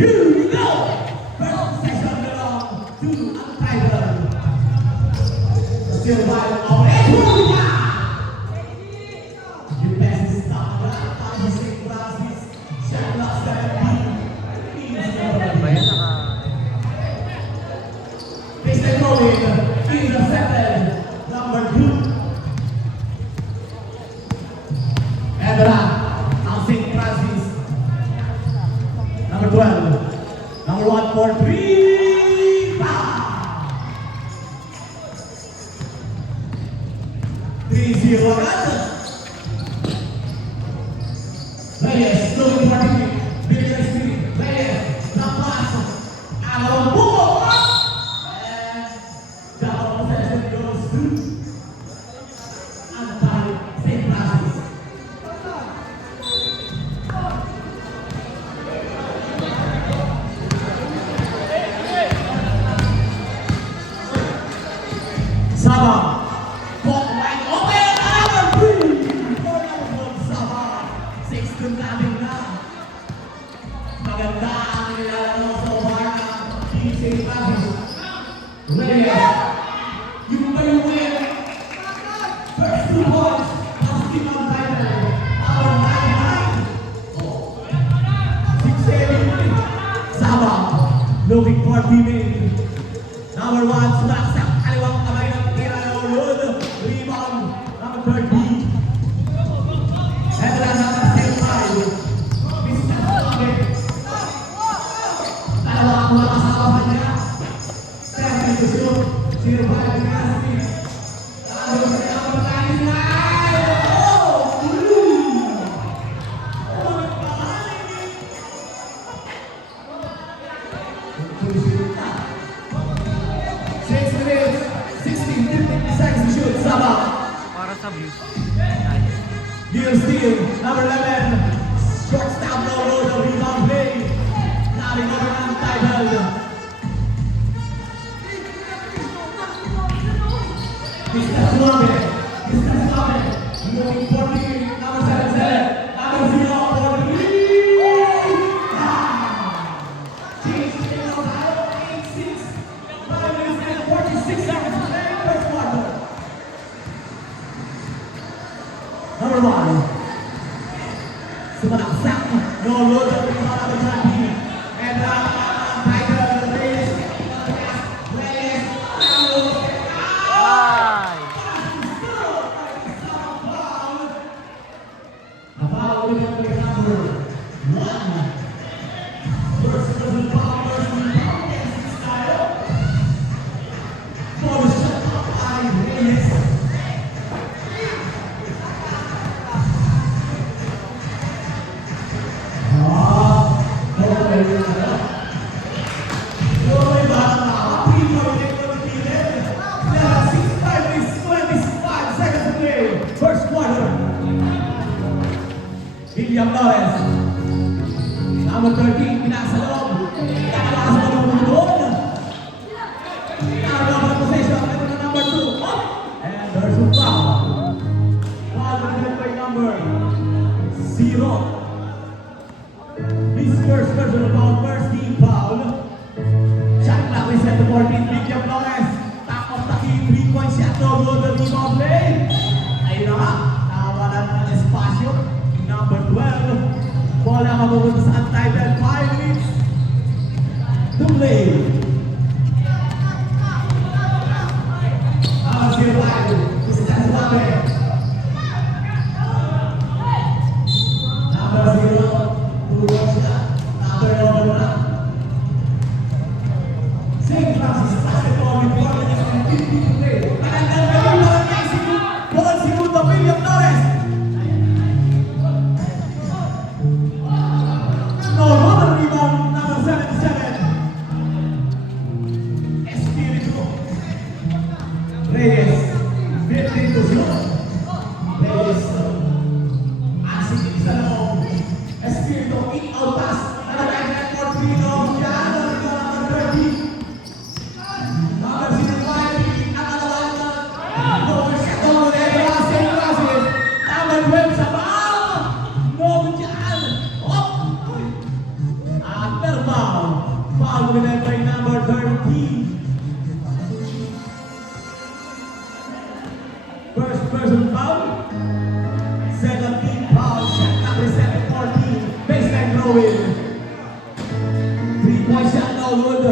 Here we go! First session belong to Untitled. Still by our Edward! You best stop that. St. Francis, Sherlock 17. Please take rolling. Intercepted. Number 2. And ang St. Francis. Number 12. Number 1 for 3. 3-0 agad. Reyes, going for the Reyes, Lapas, Alon Buko, and double possession goes to St. Francis. Sabang, caught wide open, number 3 for number 1, Sabang. 6 natin na. Maganda ang nilalaro so far ng St. Francis. Reyes, yung ba yung win? First 2 points, positive on title. Our 9-9. 6-7. Sabang, looking for teammate. Number 1, sumaksak, kaliwang kamay ng tira ng ulod. Rebound, number 30. And then number 5. Mr. Slugget. Dalawa ang mga kasama niya. 30 to shoot. 0-5 to Gaspi. Talo sa number 99. Oh! Para sa views. Deal steal, number 11. Short stop, no road, no rebound play. Nabi ko rin ang title. Mr. Suave, moving for the number 77. Number 0 for the Change the game of 8-6. 5 minutes and 46 seconds to play first quarter. Number 1. Sumaksak. No load of the number 20. And title Reyes. Reyes. Ay! A foul with number 1. First person foul, first rebound, dancing style. For the shot clock by Reyes. First quarter. William Torres. Number 13, pinasa loob. Nakalakas mo ng doon. Number possession, ito na number 2. And there's a foul. Foul by number 0. His first personal foul, first team foul. Shot clock is set to 14. William Torres. Top of the key, 3-point shot. No good, the rebound play. Ayun na nga, nakawalan ng espasyo. Number 12. Bola mapupunta sa untitled 5 minutes. foul committed by number 13. First person foul. Second team foul. Shot number 7-14. Baseline throw-in. 3-point shot no good.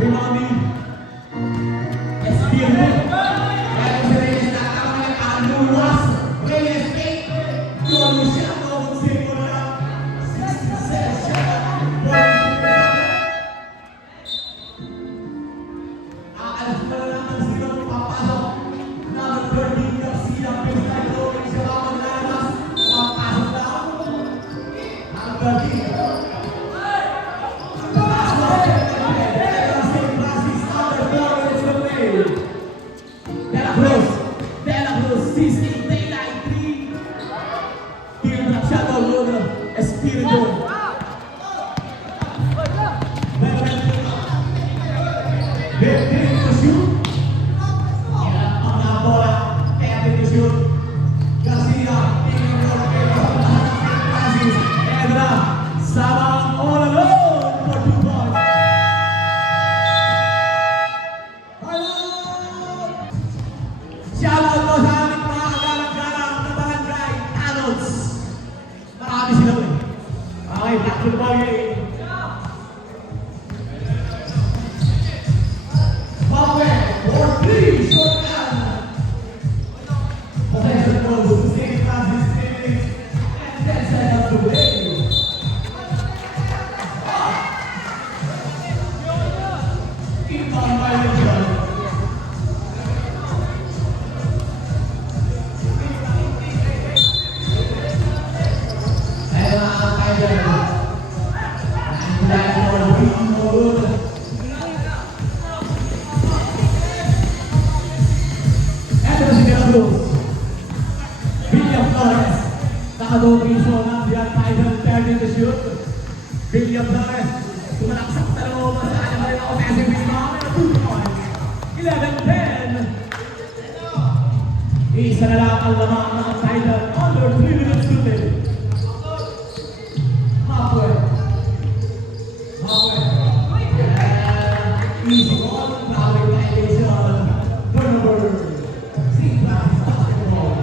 Rebounding. Espiritu. Meron si Reyes na kamay. Anuwas. Reyes 8. Yun shot no good. Save mo na. 66 shot. Aalas na lang ang sino papasok. Number 13 Garcia. Baseline throw-in. Siya lang ang lalabas. Papasok lang. Number 13. Espiritu. Ready to shoot. Ang bola, ready to shoot. Garcia, tingin mo na kayo. Francis, Edra, Sabang all alone for 2 points. Shoutout po sa aming mga kagalang-galang na barangay Tanods. Marami sila eh. Okay, basketball game. Pawe, for 3, short run. Possession goes to St. Francis Phoenix, and 10 seconds to play. Inbound violation. William Flores, nakadobing show ng Beyond Title, 30 to shoot. William Flores, tumalaksak sa loob sa kanya pa rin ang offensive rebound, 2 points, 11-10. Isa na lang ang lamang ng title, under 3 minutes to play. Mapwe. Easy ball, power violation. Turnover. St. Francis basketball.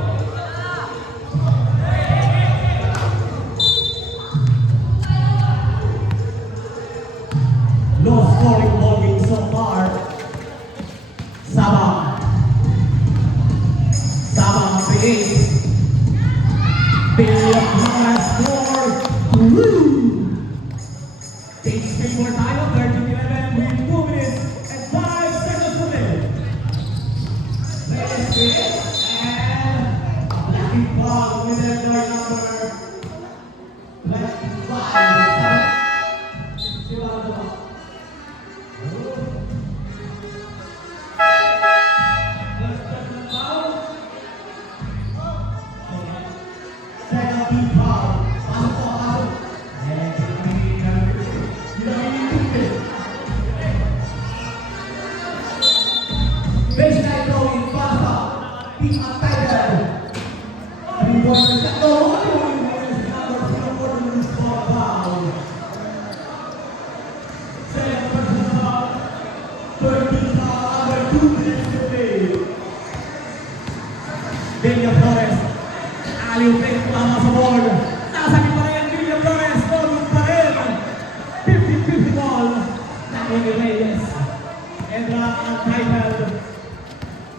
Low scoring ball game so far. Sabang creates. Billion Flores score. Takes 3 more time, 13-11 with 2 minutes and 5 seconds to play. Let's get and blocking ball with the number 25. Second team foul. Pasok. Baseline throwing, pasa, team up tighter. 3-point shot, no, number 0 foul. Second person foul, 13 foul, under 2 minutes to play. William Flores, aliw play, tama sa board. Nasakit pa rin, William Flores, tulog pa rin. 50-50 ball, Naomi Reyes. Edra ang title.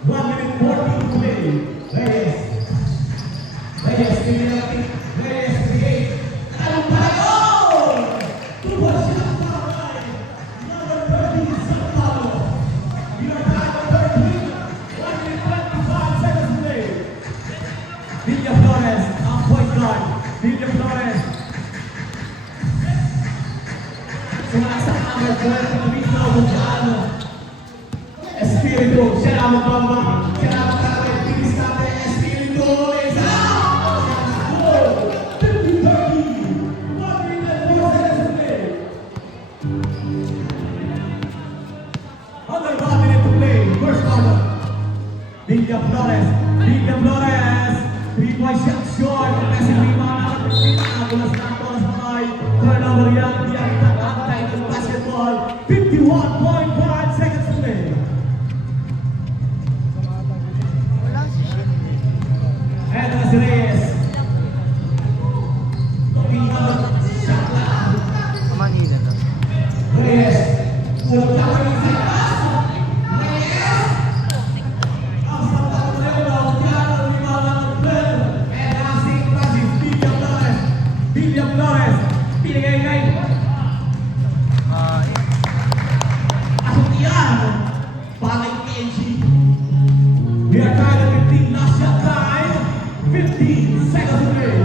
1 minute 14 to play. Reyes, create. Anong tayo? 2-point shot foul line. Number 13, San Paulo. Your time 13. 1 minute 25 seconds to play. William Flores, ang point guard. William Flores. Sumaksak number 12 ng Vito Bujano. Espiritu, siya na magbamba. Siya na magkakaroon. Tinis natin, Espiritu. Is out! 50-30. 1 minute 4 seconds to play. Under 1 minute to play. First quarter. William Flores. 3-point shot short. Pressing rebound. Nabulas na ang toras pa kay turnover yan. Di ang title basketball. 50 51.5 seconds to play. Wala si Shin. Eto na si Reyes. Tumingin shot lang. Manila na. Reyes. Ulang tawa yung sitas. Reyes. Ang sarap na rin ang piano ni Malang Glenn. And ang St. Francis, William Flores. William Flores. Pinigay kay Asutian. Paling KG. We are tied at 15. Last shot time. 15 seconds to play.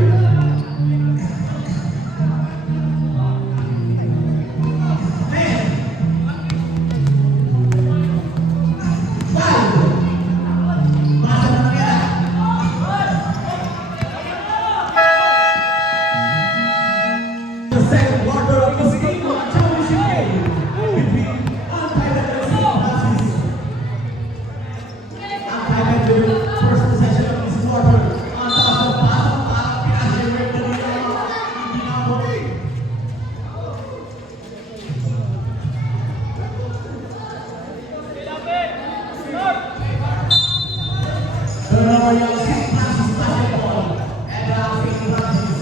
The second quarter of the state championship game between Untitled and St. Francis. Untitled with first possession of this quarter. Ang taas ng pasok para pinasirwet na rin ang hindi naboy. Turnover yung St. Francis basketball. And St. Francis.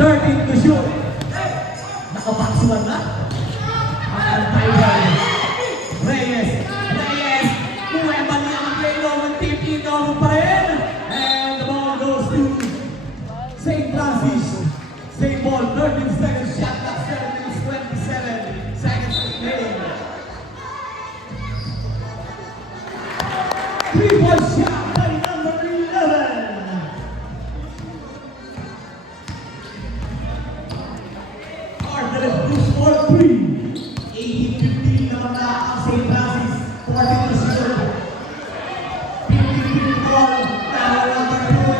Thirteen to shoot. Nakapaksuan na. Ang Tiger. Reyes. Reyes. Kuweba niya ang play long. Tip-in over pa rin. And the ball goes to St. Francis. Same ball. 13 seconds. Shot clock 7 minutes 27 seconds to play. 3-point shot by number 11. Arthur Bruce for 3. 18-15 naman na ang St. Francis. 14 to shoot. 15-15 ball. Pero number 2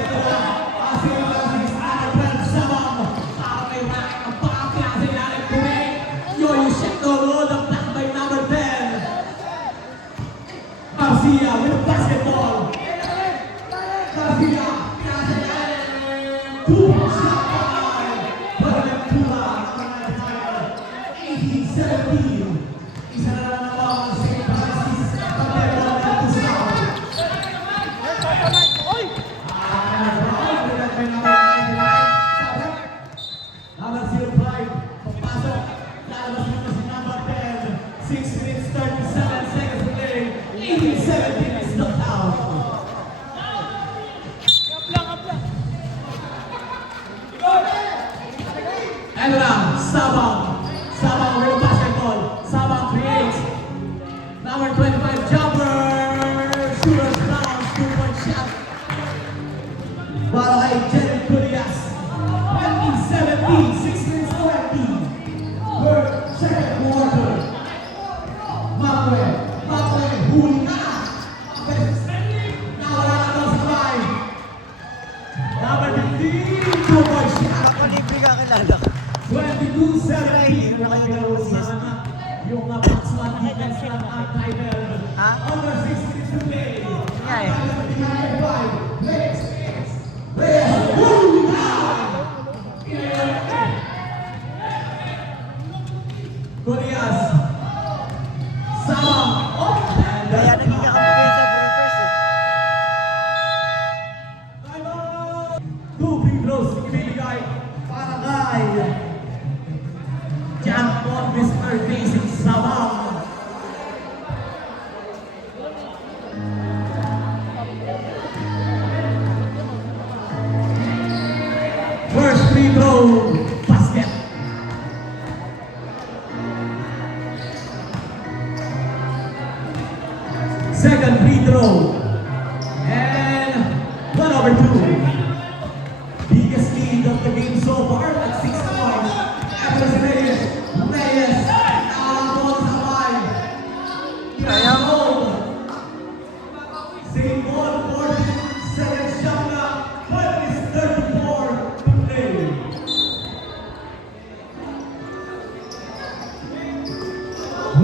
ang St. Francis. Arthur Sabang. Para kay Rack. Ang pangklase natin Purek. Yoyo Shekdolo. The block by number 10. Garcia with the basketball. Garcia. Pinasa niya. 2-point shot by Bernard Pula. 18-17. Isa na lang naman ang St. Francis. Pagkakita na ito sa number 05. Pagpasok. Lalabas mo na si number 10. 6 minutes 37 seconds to play. 18-17 is not out. And now, Sabang. Sabang with the basketball. Sabang creates. Number 25 jumper. Shooter's bounce. 2-point shot. Para kay Jerry Curias. 20-17. 6 minutes 20. Per second quarter. Makwe. Makwe. Huli na. Nawala na daw sa line. Number 15. 2-point shot. Nakalibre ka kilala. 22-17 na pinalaro sana yung box-one defense ng Untitled. Under 6 minutes to play. Untitled behind 5. Reyes. Reyes. Huli na. Curias. Sabang. Kaya naging nakapagay sa Brewers eh. Two free throws ibibigay para kay John Paul Mr. Basic Sabang. First free throw, basket. Second free throw. And 1/2. Biggest lead of the game so far at 6 points. After si Reyes. Reyes. Nakakabot sa 5. Kaya mo. Same ball, 14 seconds shot clock. 5 is 34 to play.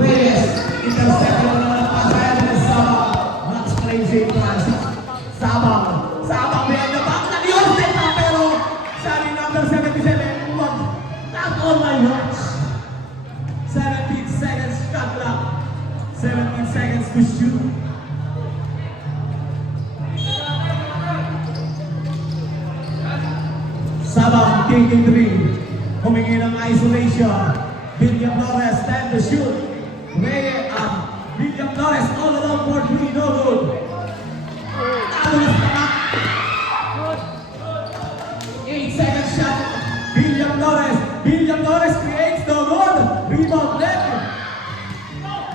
Reyes. Intercepted na naman ang pasayan ng Sabang. Max play St. Francis. Sabang. Sabang. May ang nabang na Dios. on my watch. 17 seconds shot clock. 17 seconds to shoot. Sabang KK3. Humingi ng isolation. William Flores, time to shoot. William Flores all along for 3, no good. Talos na 8 seconds shot. William Flores creates no good. Rebound left.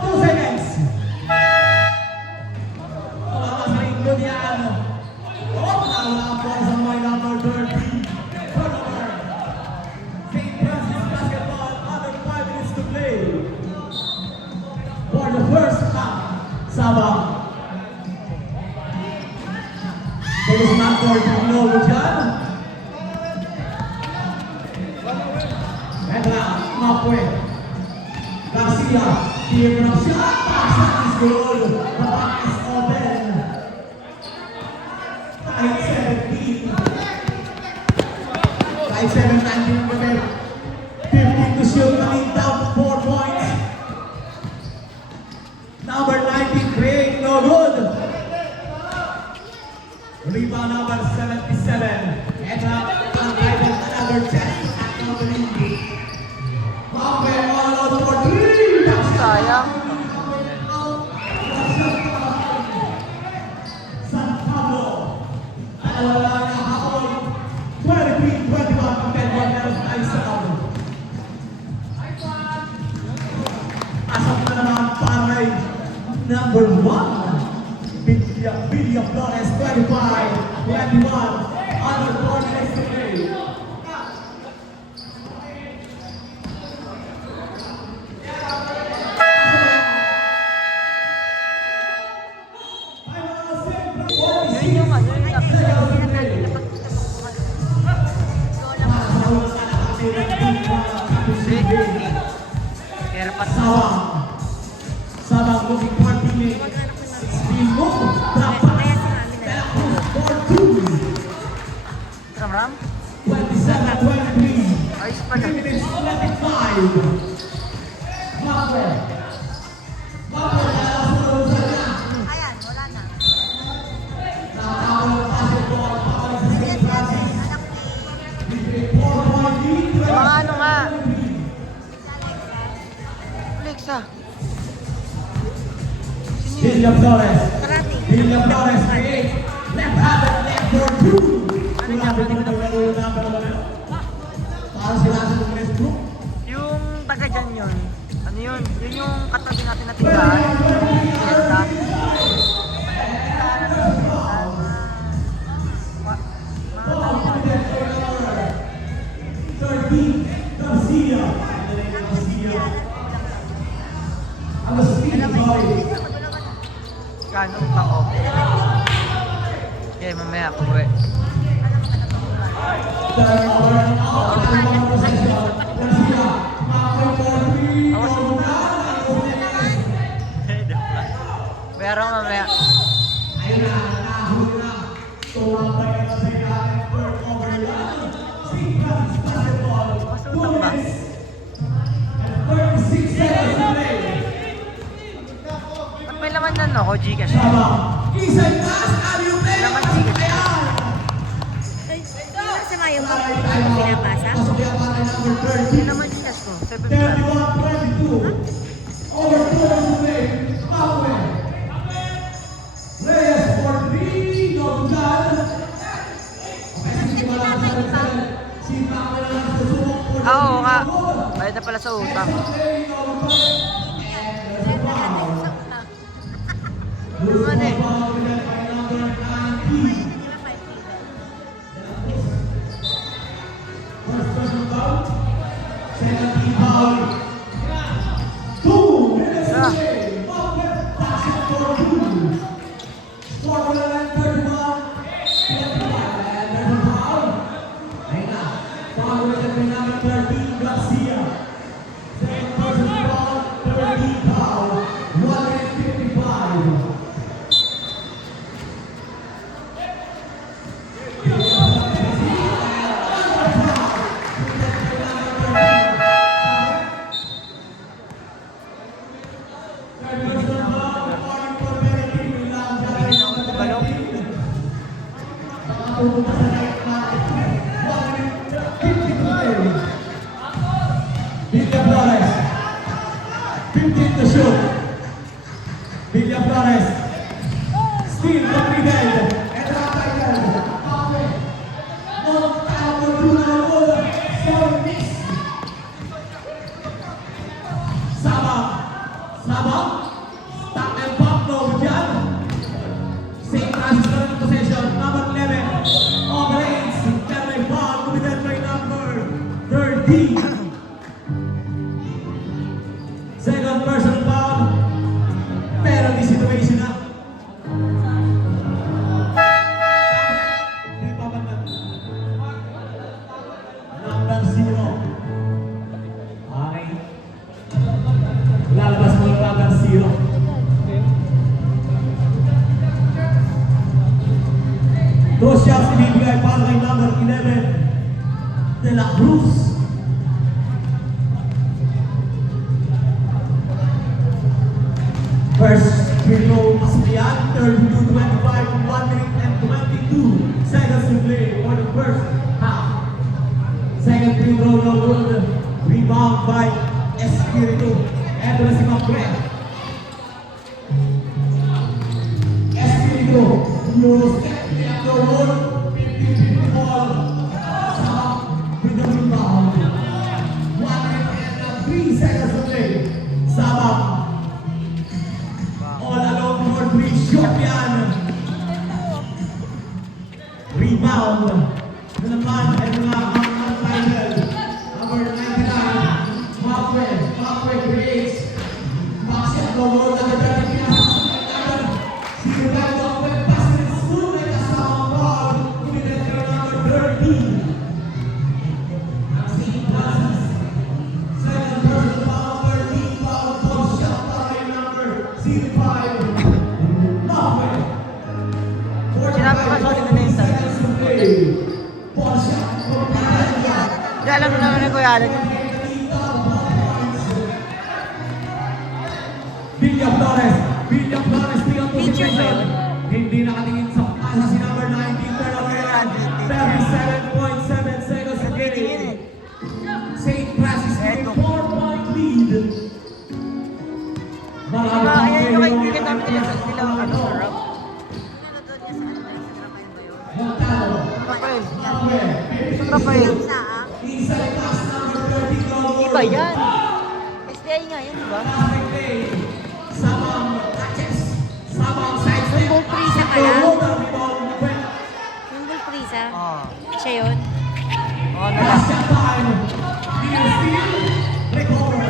2 seconds. Wala sa ringo niyan. Wala po sa may number 30. Turnover. St. Francis basketball, under 5 minutes to play. For the first half, Sabang. There's not for Pino dyan. Etra, Mapwe. Garcia, team of shot. Pass is goal. The back is open. Kahit 17. Kahit 17 yung gabi. 15 to shoot. Coming down 4 points. Number 19, Craig, no good. Rebound number 77. Etra, untitled another chance at number 8. Mapwe, all out for 3. Sayang. San Pablo. Alala na hapon. 23-21 compared to Meron Aizal. Asap na naman para number 1. William Flores, 25-21. Under 4 minutes to play. Yun yung ano, yung Kaya pa Sabang looking for teammate. Timo, dapat. For 2. Ram? 27-23. Ayos pa na. 3 minutes, 25. Mapwe. Mapwe, nalasunod sa niya. Ayan, wala na. Nakakawal ng basketball, pawal sa St. Francis. 4-point lead, Mga ano nga. Flex ah. William Flores. Karate. William Flores, create. Left-handed, left for 2. Grabe naman ang laro yung number 1. Para sila sa Westbrook. Yung taga dyan yun. Ano yun? Yun yung katabi natin na tindahan. Fiesta. Garcia. Ang speed boy. Kano ako? Okay, mamaya ako uwi. Pero mamaya. Masutang ba? Ba't may laman na ako, Gcash? Laman Gcash. Si Mayo mo, pinapasa? May laman Gcash ko, 7 Oo nga. Bayad na pala sa utang. Naman eh. pupunta sa right back. 1 minute 50 to play. Villa Flores. 15 to shoot. Villa Flores. Steal completed. And the title. No time to do the work. So miss. Sabang. Sabang. Stop and pop no dyan. St. Francis na ng possession. Number 11. Operates. Then may ball. Committed by number 13. Second personal foul. Penalty situation na. Hindi pa ba na? Number 0. Okay. Lalabas mo yung number 0. Two shots ibibigay para kay number 11. De La Cruz. First free throw Aslian, 32-25, 1 minute and 22 seconds to play for the first half. Second free throw no good. Rebound by Espiritu. Eto na si Macbre. Espiritu. Use the road. 50-50 ball. Stop with the rebound. 1 minute and 3 seconds to play. Sabang. All alone for 3. Shot yan. Rebound. Ito naman ay mga ang title. Number 99. Macbre creates. Maxi at Lowell na nagdating pinasok. Si Ronaldo ang pass in school na kasamang ball. Kumitin ka number 13. Ang St. Francis. Second person foul, 13 foul. Ball shot para kay number 05. Macbre. Sinabi ko sa na yung time. Seconds to play. Ball shot. Hindi alam mo naman na Kuya Alan yun. Villa Flores, tingnan po si Picture ba yun? Hindi nakatingin sa pasa si number 19, pero kaya 37.7 seconds to Tingin eh. St. Francis with a 4-point lead. Ayan yung kaibigan namin nila sa sila ano, sa rap. Ano doon niya sa ano ba yun? Sa Rafael ba yun? Montano, Rafael. Macbre, Sa Rafael. Sa ah? inside pass number 13, Lolo. Iba yan. SDI nga yan, di ba? Perfect play. Sabang catches. Sabang side step. Yung Prisa pala? Total rebound. Yung Prisa? Oo. Siya yun? Oo, nala. Last shot time. Near steal. Recover.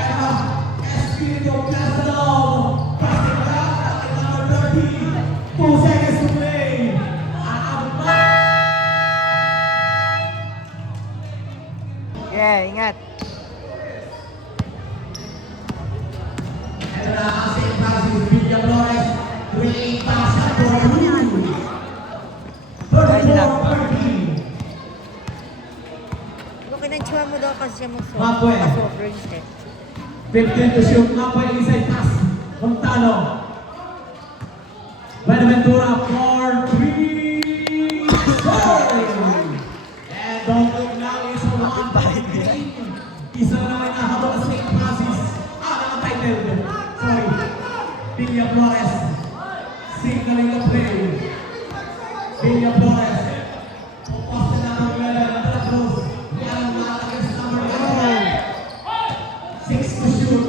Era. Espiritu Castelao. Passing back at number 13. 2 seconds to play. Aabot pa. Yeah, ingat. Era St. Francis Villa Flores. 3 pass for 2. 34-13. Kung kinantsura mo daw kasi siya Macbre. mag-sobrang step. 15 to shoot. Macbre inside pass. Montano. Buenaventura for 3. And don't look now is a 1-point. Isa na naman nahabol na St. Francis. Ang title. Sorry. Villa Flores. Signaling the play. Villa Flores. Pupas na naman ng De La Cruz. Yan ang mga against number 11. 6 to shoot.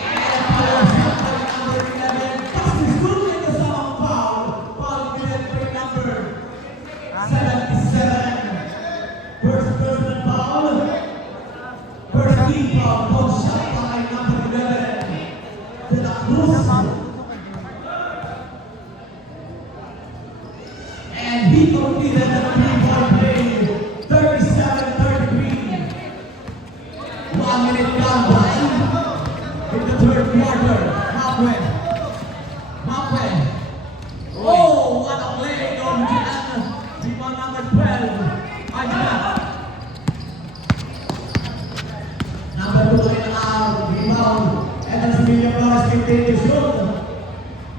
And power shot by number 11. Pass is good in the sound foul. Foul committed by number 77. First person foul. First team foul. Ball shot by number 11. De La Cruz. And he completed the 3-point play. 37-33. 1 minute gone by in the third quarter. Macbre. Oh, what a play on Gian. Rebound number 12. Angela. Number 2 ay naka rebound. And then si Villa Flores continue to shoot.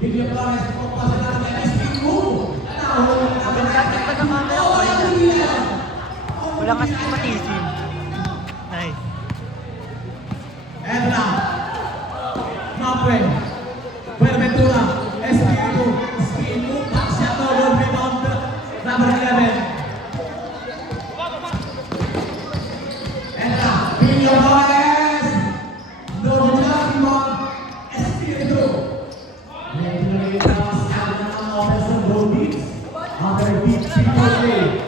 Villa Flores, pagpasa na ng MSP move. taga-camera ko rin. Wala kasi patisim. Nice. Eto na. Mapwe. Buenaventura. Espiritu. Espiritu. Shot no good rebound. Number 11. Eto na. Pinyo Torres. No rebound. Espiritu.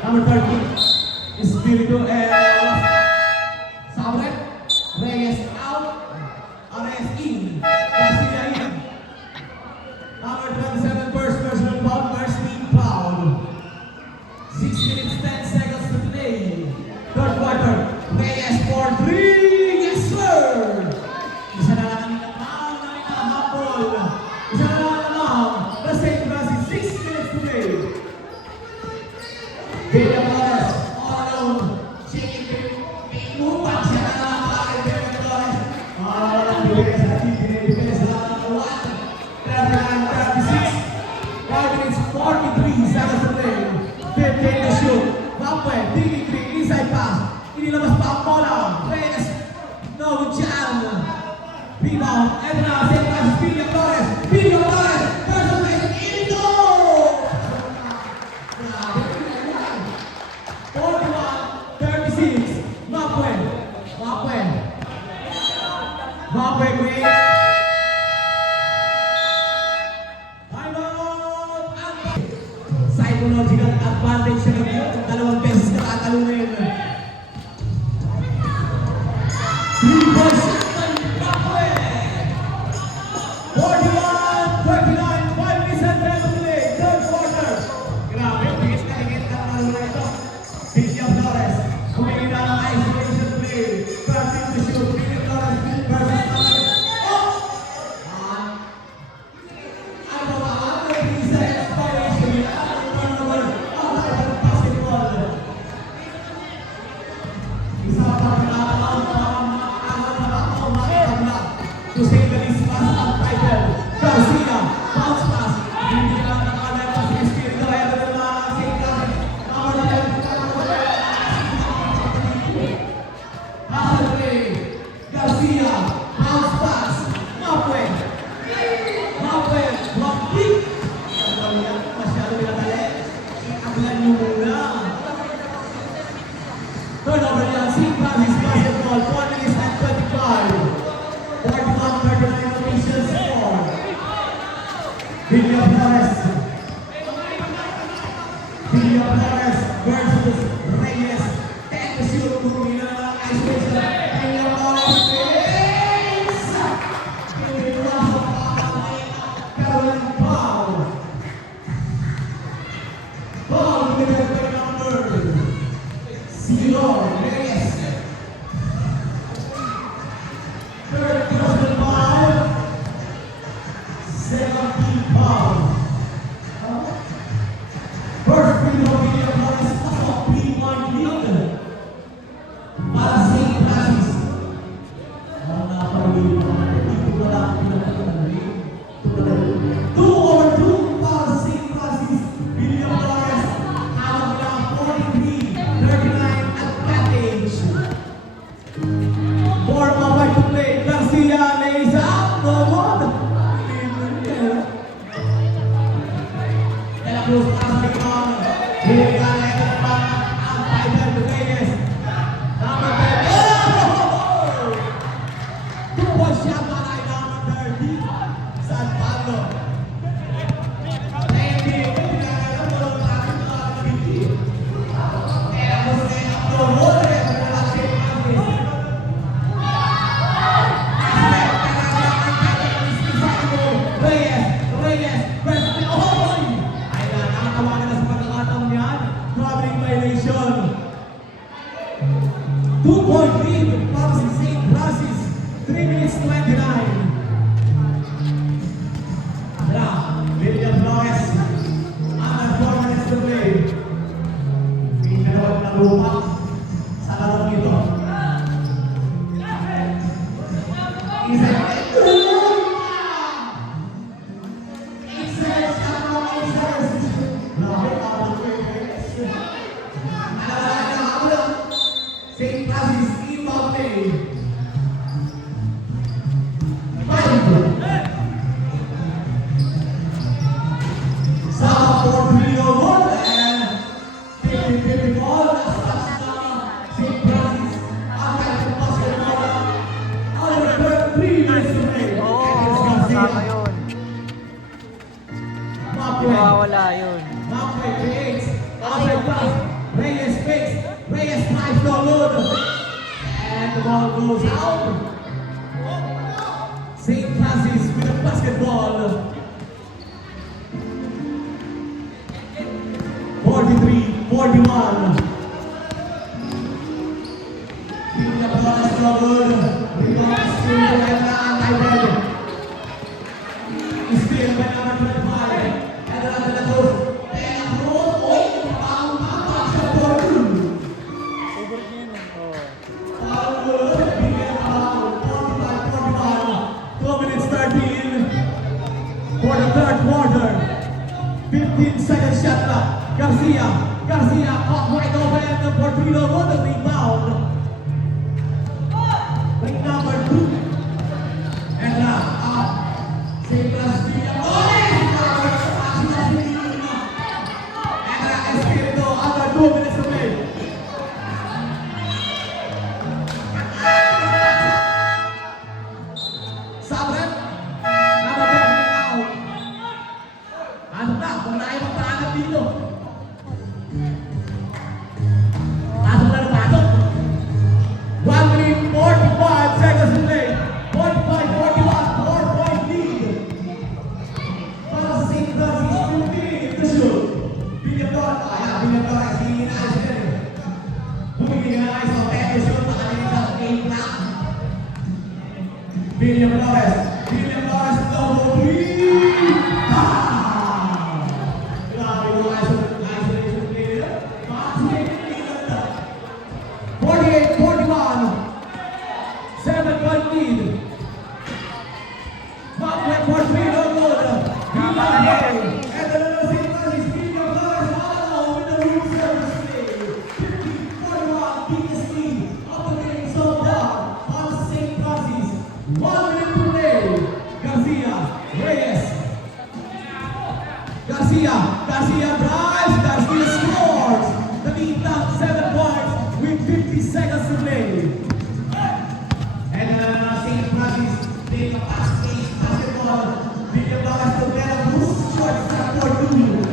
Number 13. Espiritu Sabre. Reyes out. Ares in. Garcia in. Number 27, first personal foul, first team foul. 6 minutes, 10 seconds to play. Third quarter. Reyes for 3. Yes, sir! Isa na lang ang hapon. Isa na lang ang the same Brazil. 6 minutes to play. Villa Flores, all alone. Shaking it. Mupan siya na lang ang Villa Flores. Bilis sa bilis sa 39-36. 5 minutes, 43 seconds to play. 15 to shoot. Mapwe, digging three, inside pass. Inilabas pa ang bola. Reyes, no jam. Rebound, and now same pass, Villa Flores. Villa Flores, first place, Ito! 41-36. Mapwe. Mapwe Green. Timeout! Psychological advantage siya ng dalawang beses nakatalunin. 3-point shot ng Mapwe. 41-39. 5 minutes and 10 to play. Third quarter. Grabe, bigit na ang laro ito. Villa Flores. Humingi na ng isolation play. 13 to shoot. Villa Flores versus to say the least, pass ang title. Garcia, bounce pass. Hindi na nakalala pa si Espiritu. Kaya na naman si Ikaw. Hassan Ray. Garcia, bounce pass. Mapwe, block kick. Masyado pinatali. Ikaglan nyo muna. Turnover yan. St. Francis Basketball. 4 minutes and 25. 41-39 officials score. Villa Flores versus Reyes. 10 to shoot. Kumuli na naman ang isolation. Villa Flores wins! Caroline Pau. Pau committed by number 0. Reyes. Third personal foul. 17 foul. First free throw, Villa Flores pasok 3-point lead. Para sa St. Francis. Napakawin mo. Dito ba lang pinagkakalarin? 2-over-2 para sa St. Francis. Villa Flores. Hawak lang 43-39 advantage. 4-5 to play. Garcia lays out. No good. De La Cruz para sa ikaw. Hiligan na ito pa ang title to Reyes. Number 10. Oh! 2-point shot para kay number 30. San Pablo. Reyes, ay na, nakatawagan na sa pagkakataon yan. for 3 over and 50-50 ball. Last touch na St. Francis. Ang kanyang basketball. Under 3 minutes to play. Oo, Edris tama Garcia. yun. Mapwe. Mawawala yun. Mapwe creates. Outside pass. Reyes fakes. Reyes tries to load. And the ball goes out. St. Francis with a basketball. 43-41. Pinila pa na struggle. Rebound still and anti-ball. Still by number 25. And another that goes. And cross. Oh, pang-pang sa ball. Foul. Bigyan foul. 45-41. 2 minutes 13 for the third quarter. 15 seconds shot clock. Garcia caught wide open for Trino on the rebound. Ring number 2. And up. St. Francis. And Espirito under 2 minutes to play. Sabret. Nababang out. Ano na? Kung na kayo magpaangat dito. Pasok na ng pasok. 1 minute 45 seconds to play. 45-41. 4-point lead. Para sa St. Francis, 15 to shoot. Binyator. Binyator. Sige na ayos yan eh. Humigil na ayos ang 10 to shoot. Nakalimutan sa 8 na. William Torres, double 3! Ah! Grabe yung isolation play nila. Makakasipin 48-41. 7-point lead. Mapwe for 3, no good. And the St. Francis, William Torres, all with the room service play. 50-41, biggest lead of the game so far on St. Francis. 1 minute to play. Garcia, Reyes. Garcia drives. Garcia scores. The lead down 7 points with 50 seconds to play. And St. Francis take a fast-paced basketball. William Torres to get a boost. Short step for 2.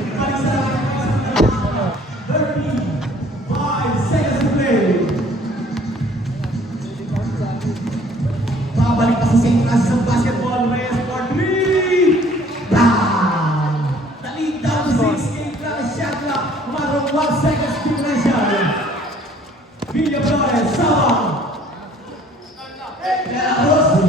35 seconds to play. Babalik pa sa St. Francis ang basketball. Reyes for 3! Bang! The lead down to 6. St. Francis shot clock. Marong 1 seconds differential. William Flores, Sabang. De La Cruz.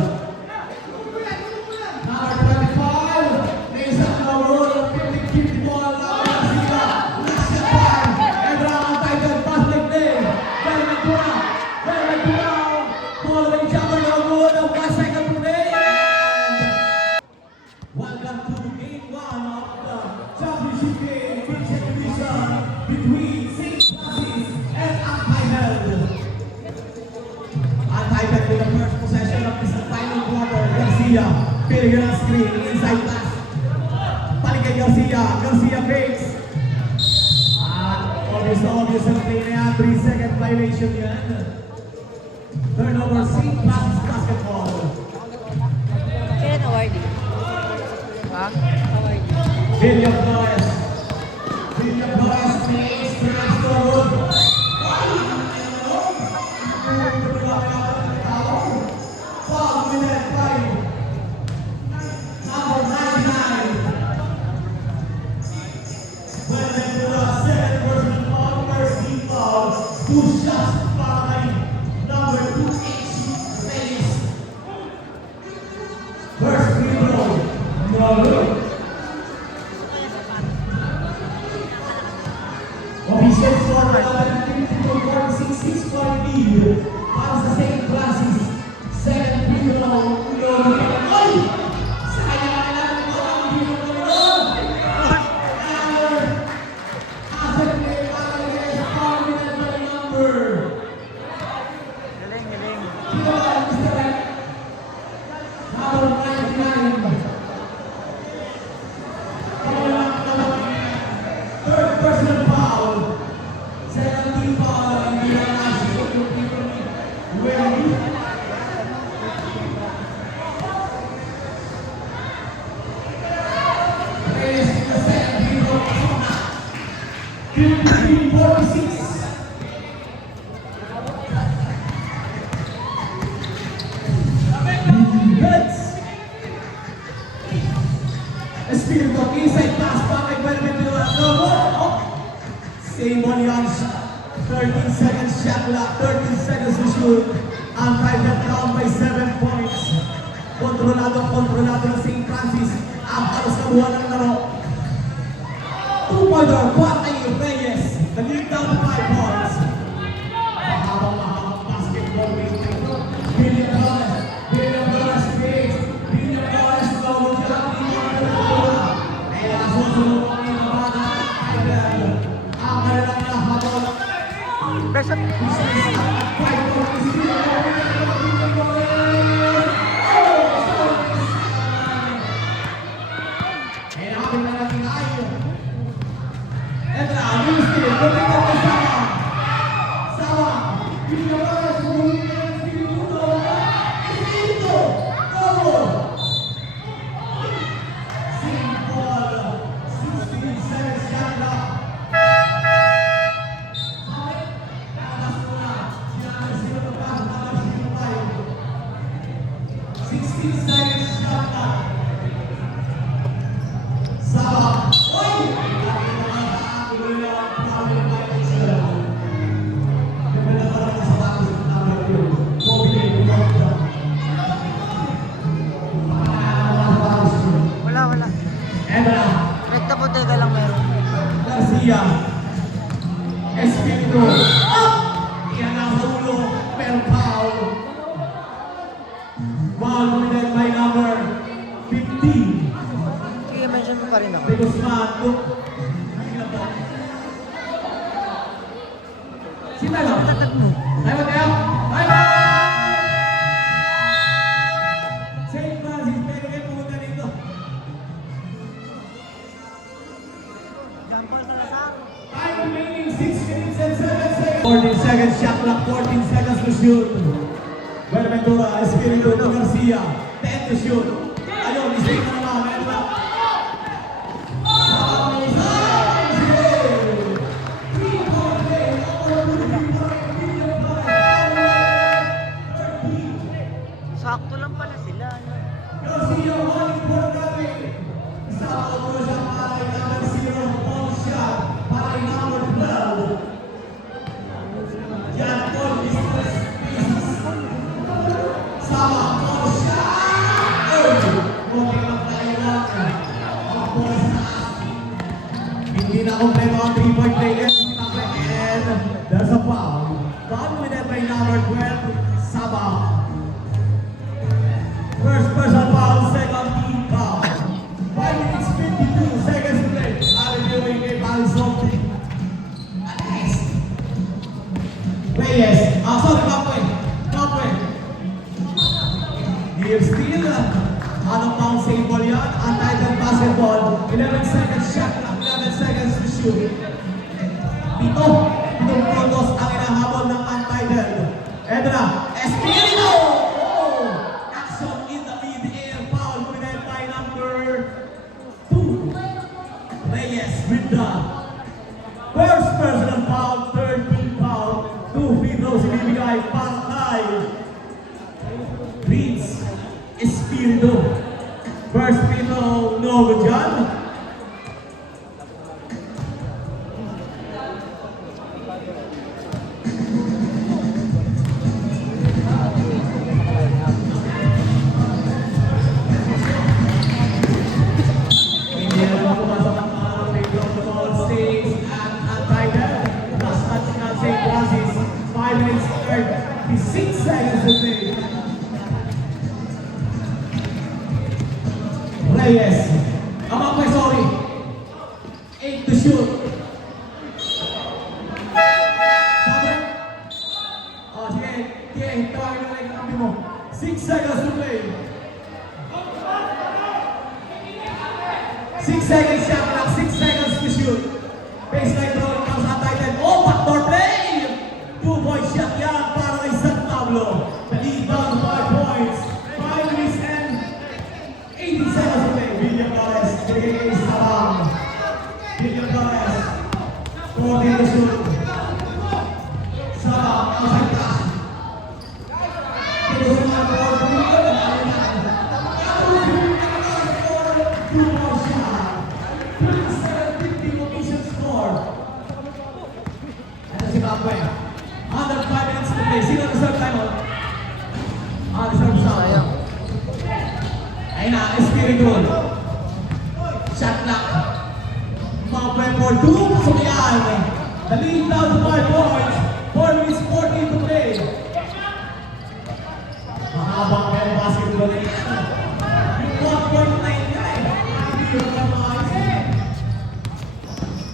Number 25. Mason Lauro. 50-50 ball. Garcia. Last shot time. And round title. Fast break play. Very Ventura. Following jumper no good. 1 second to play. Welcome to game 1 of the championship game feature division between St. Francis and Anti-Held. Anti-Held with the first possession of this final quarter. Garcia, Pilgrim screen, inside pass. Paligay Garcia fakes. Obvious ang play na yan. 3-second violation yan. Turnover, St. Francis basketball. Kailan award? Ha? Award. William Flores makes drives to the hood. Foul minute 5. Number 99. When into the second person on first team foul. 2 shots para kay number 2H Reyes. First free throw. No good. Official score 11-50 point lead. Para sa St. Francis. Second free throw. No good. Ay! Sayang lang ito ang free throw. Asset play para kay foul minute by number. Galing. Sino ba ang Mr. Red? Number 99. 53-46. Hits. Espiritu inside pass back by Buenaventura. No more. Same on Young's 13 seconds shot clock, 13 seconds to shoot. Ang private down by 7 points. Kontrolado ng St. Francis. Ang halos kabuhan ng laro. 2-pointer, Patay Reyes. The lead down to 5 points. Mahabang basketball game. William Torres creates. William Torres slow down. Kaya susunod ang inabana. Ang kanilang nahabol. Best of... Wala. Recta bodega lang meron. Garcia. Espiritu. Iyan ang ulo. Pero foul. Foul committed by number 15. Sige, mention mo pa rin ako. De Guzman. Look. Sino na? Tatag mo. Tayo. St. Francis, pwede kayo pumunta dito. Dampol sa nasa. Time remaining 6 minutes and 7 seconds. 14 seconds shot clock, 14 seconds to shoot. Buenaventura, Espiritu to Garcia. 10 to shoot. Ayun, isip na naman. Sakto lang pala sila. Ano? Garcia, 1 for nothing. Sa auto siya para kay number 0, Paul shot. Para kay number 12. Yan, Paul, business pieces. Sama, Paul shot. Okay lang tayo lang. Ang Paul shot. Hindi na kompleto ang 3-point play. And there's a foul. Foul with that by number 12, Saba. First person foul, second team foul. 5 minutes 52 seconds to play. Reviewing kay Palisotti. Reyes. Sorry, Kapwe. Deal steal. Anong pound save ball yan? Untitled basketball. 11 seconds shot clock, 11 seconds to shoot. Pitong puntos ang inahabol ng untitled. Eto na, Espiritu! Action in the mid-air, foul committed by number 2. Reyes with the first personal foul, third team foul. 2 free throws ibibigay para kay Greens, Espiritu. First free throw, no good dyan. Reyes. Sorry. 8 to shoot. Sabi? Sige. Tawagin na lang yung kampi mo. 6 seconds to play. 6 seconds shot clock, 6 seconds to shoot. Baseline throw, comes untitled. Backdoor play! 2-point shot yan para kay San Pablo. The lead down 5 points. 5 minutes and 80 seconds to play. William Torres, binigay kay Sabang. William Torres. Coordination. Saba, outside pass. Two more shot. 27-50 location score. Ito si Zimbabwe. Under 5 minutes to play. Sino ang reserve time out? Reserve time. Ayun na, Espiritu. Shot clock. Zimbabwe for 2. Pasok yan. The lead down to 5 points. 4 minutes 14 to play. Mahabang pero basketball na ito. 1.9 na eh.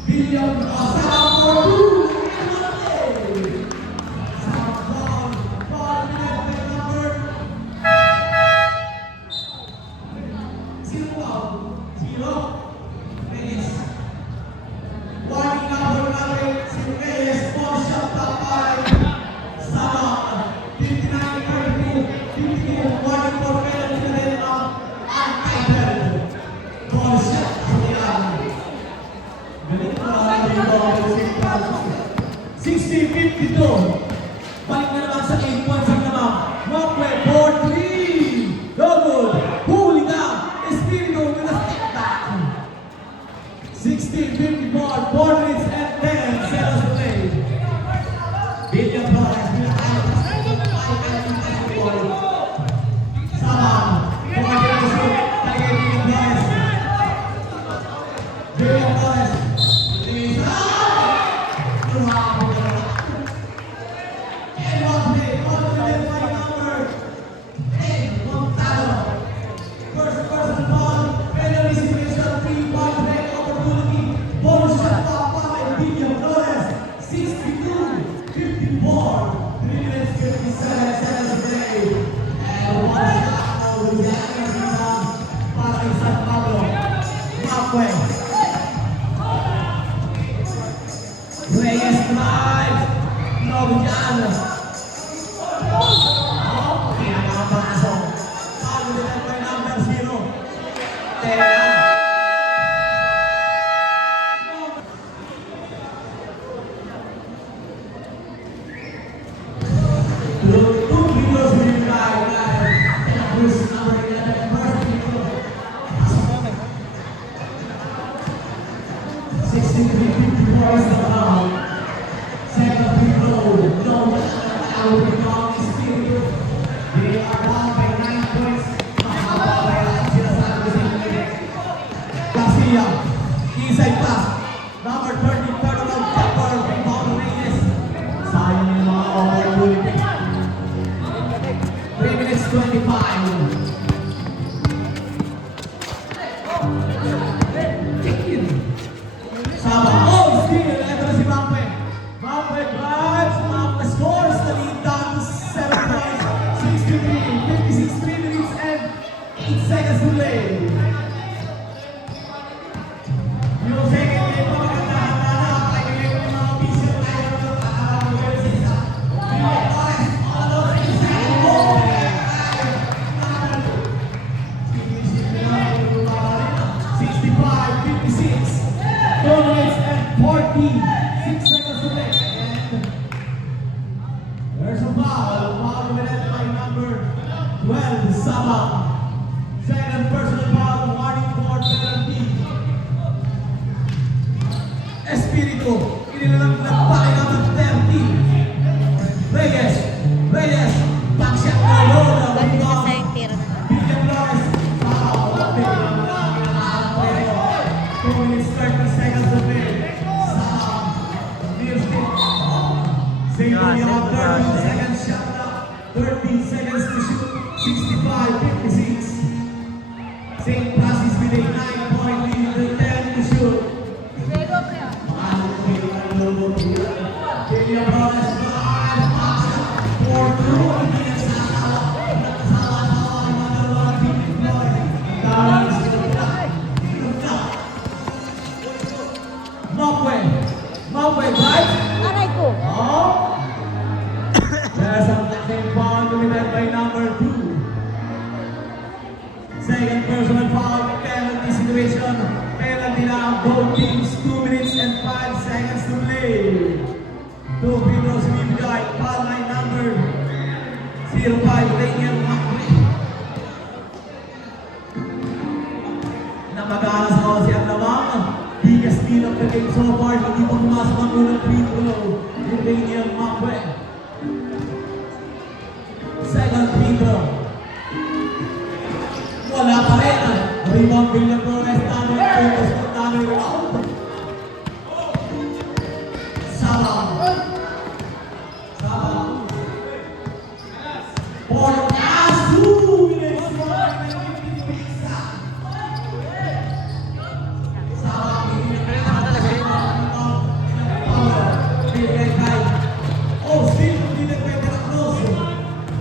Billion Rosada for 2. Balik na naman sa 8 points ang naman. Mokwe for 3. No good. Huli na. Espiritu with a step back. 16-54. 4 minutes and 10 seconds to play. Billion Flores. Sama. Coordination. Talagay Billion Flores. Billion Flores. Reyes drive. No, Villano. Pinakapasok. Sabi nila po yung number 0. Tera. Two videos will drive. Bruce number 11. First video. 16-54 is the foul. Second free throw. No out of the Espiritu. They are down by 9 points. Garcia. Inside pass. Number 30. Turnaround jumper. Rebound Reyes. Sayang yung mga opportunity. 3 minutes 25. Sama. Oh, steal. Ito na si Mbappe. Mbappe drives. Mbappe scores. The lead down to 7 points. 63. 56, 3 minutes and 8 seconds to play. Yung second game pa maganda-handa na. Pakinggan ko yung mga official tayo. There's a foul. Foul committed by number 12, Saba. Second personal foul, warning for penalty. Espiritu, inilalang nagpake number 30. Reyes, backshot na load. Balik na sa yung tira na. Billion Flores, foul. 2 minutes 30 seconds to play. Saba, near stick. Single, you have 13 seconds shot clock. 13 seconds to shoot. 65-56. St. Francis with a 9-point lead. 10 to shoot. Billion Flores, for 2 minutes. Mokwe, right? Aray ko! Oh. There's a second foul committed by number 2. Second personal foul, penalty situation. Penalty na both teams, 2 minutes and 5 seconds to play. Two free throws bibigay. Foul line number 05, Daniel Macri. Na mag-aalas ako siya lamang. Biggest steal of the game so far. Hindi pa pumasok ang unang free throw. Yung Daniel Macri. Second free throw. Wala pa rin. Rebound William Torres. Tanong yung focus ng tanong yung out. Sabang. Sabang. For the last 2 minutes. Sabang. Pero naman talaga yun. Oh, still hindi pwede na close.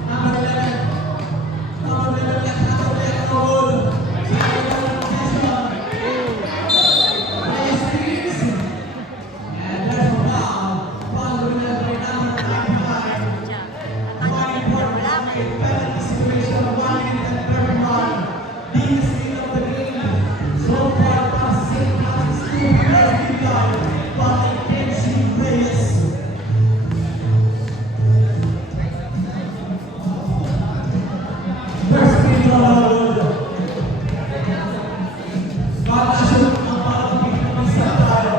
Number 11. Number 11. Number 11. Goal. And there's a foul. Foul with number 95. One important penalty situation. 1 minute and 31. Biggest lead of the game. So far, past 6 passes, 2 players begun. But it can see players. First free throw. Kakashoot ang parang ng isa tayo.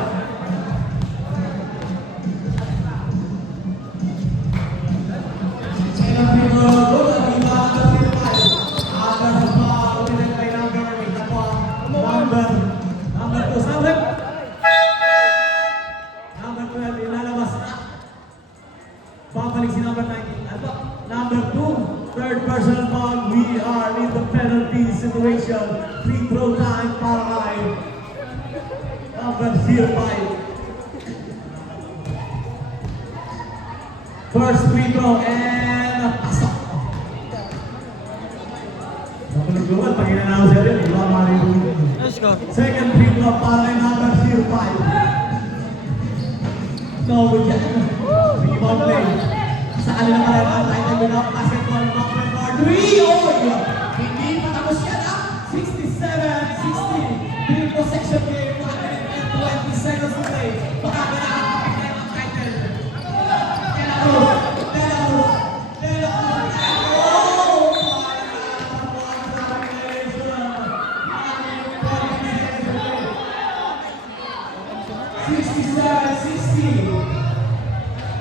Second free throw. Good. Ang iba ang free throw. Agad sa foul. Pinag kay number 8. Ako number 2. Sabi. Number 12. Ilalabas na. Babalik si number 19. Ano? Number 2. Third personal foul. We are in the penalty situation. Free throw time. Foul line. Number 05. First free throw and pasok. Sa tulog-lugan, pag inanaw siya rin, iba marunong. Let's go. Second free throw, foul line number 05. No, we get rebound play. Sa kanila pa rin ang title without basketball number 3. Oh, hindi pa tapos yan ah. 67-60. Three possession game. 1 minute and 20 seconds to play. Baka kailangan ang title.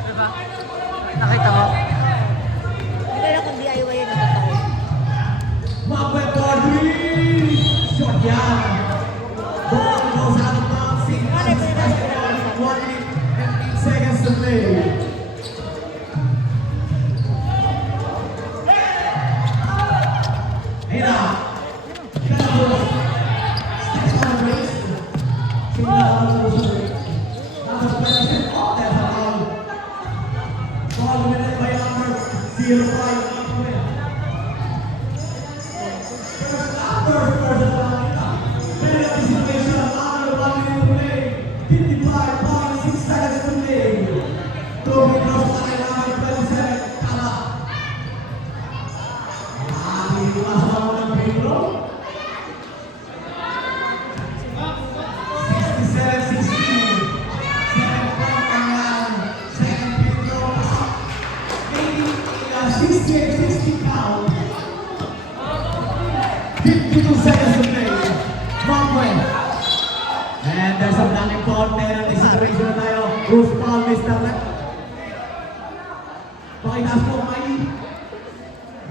Diba? Nakita mo? Hindi na kung DIY yun natatay. Mabet Audrey! Shot yan! Ball goes out of bounds. 1 minute and 8 seconds to play. Ayun na! Kinabos! Steps on the waist. Tingnan ang susunod. Number 27. Oh, there's a foul. Foul committed by number 05. Pounds. 52 seconds to play. Wrong way. And there's a running ball penalty situation na tayo. Who's foul, Mr. Left? Pakitaas po, Miley.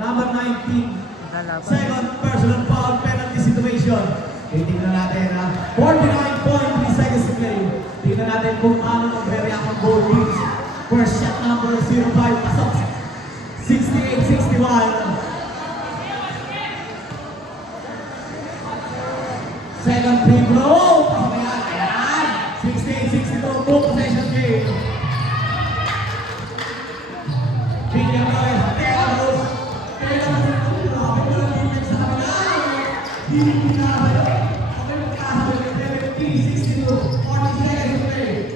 Number 19. Lalaban. Second personal foul penalty situation. Tingnan natin ha. 49.3 seconds to play. Tingnan natin kung paano mag-react ang goal teams. First shot number 05. Pasok. 68-61. Second free throw. Pasok na yan. Ayan. 68-62. Full possession game. Bigyan na rin. Telos. Telos. Kapit mo lang bigyan sa kabila. Hindi na kayo. Okay, magkakasabi ng 70-62. 40 seconds to play.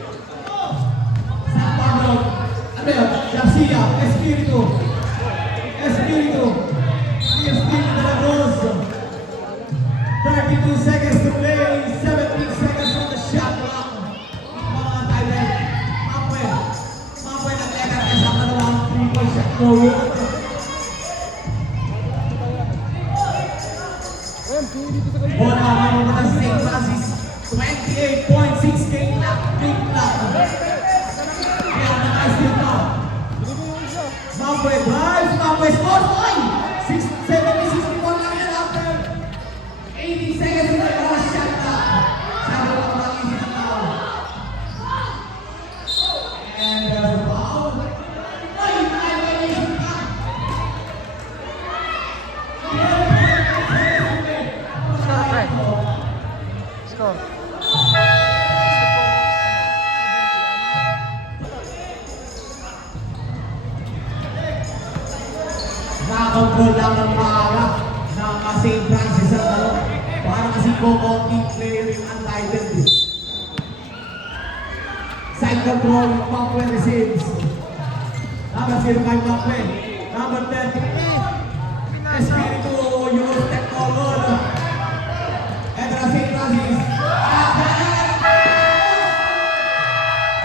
Sa Pablo. Ano yun? Garcia. Espiritu. Espiritu. Espiritu de la Cruz. 32 seconds to play. 17 seconds on the shot clock. Mga tight end. Mapwe. Mapwe Bola mamamatang St. Francis. 28.6 game clock. Game clock. Kaya nakaisip na. Mambwe drives. Mambwe scores. Oy! 76 lang yan after 80 seconds. Shot na. Sabi ko ang mag-isip na. And there's a foul. Oy! Nakaisip na. Score, pre. Score. Nakakontrol lang ng maaga ng St. Francis at ano, para kasi kukunting player yung untitled. Side control, Pampwe receives. Number 05 Pampwe. Number 30, Espiritu